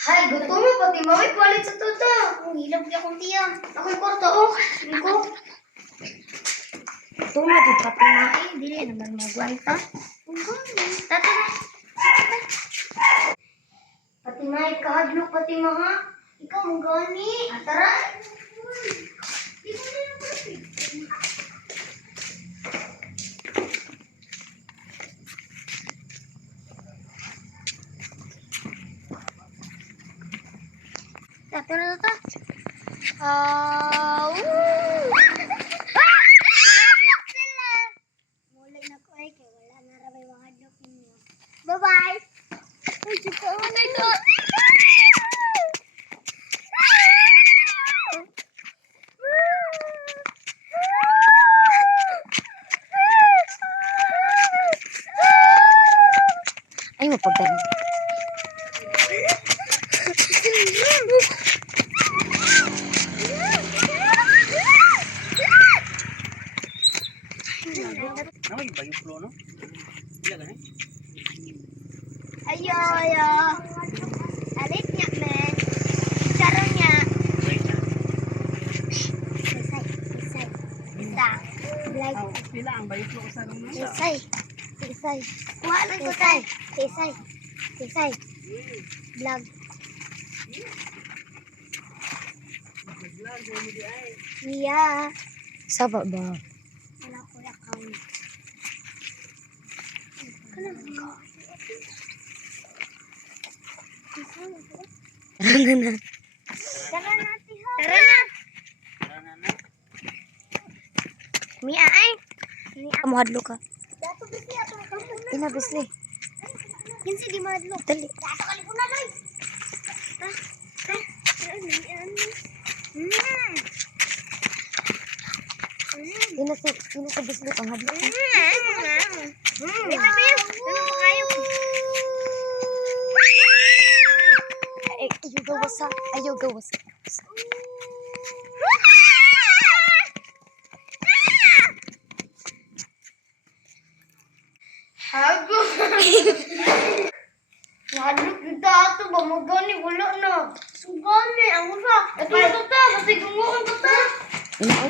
Hay, gusto mo pati mawit walit sa toto. Ang hilab niya kong tiyan. Ako'y kwarto, oh. Iko. Gusto mo di pati mai. Dili naman magwanta. Tata na. Pati mai kahadlok pati maha. Ikaw mong gani. Atara. Di mo na pati. Tata na tata. Mahadlok sila. Mulay na ko ay kaya wala na rabay mahadlok ninyo. Bye-bye. Ay, sika. Oh my God. Ay, mapagdami. Naman yung bayong flow, no? Iya kan, Ayo, ayo. Alit niya, men. Charo niya. Isay, isay. Isa. Like. Oh, pila ang bayong flow sa nung nasa. Isay. Isay. Kuha lang ko tay. Isay. Isay. Vlog. Iya. Saba ba? Wala ko account. Tara na. Tara na, tiho. Tara na. Mia ay. Kamu hadlo ka. Dato bisi ato ka. Ina bisli. Kinsa di madlo. Dali. Dato ka na lay. Ina sa bisli pang hadlo. Ayaw gawasa. Ayaw gawasa. Hago. Nadlok kita ato ba mo gani wala na. Sugani ang usa. Ito ta, basta gunguan ko ta. Ina.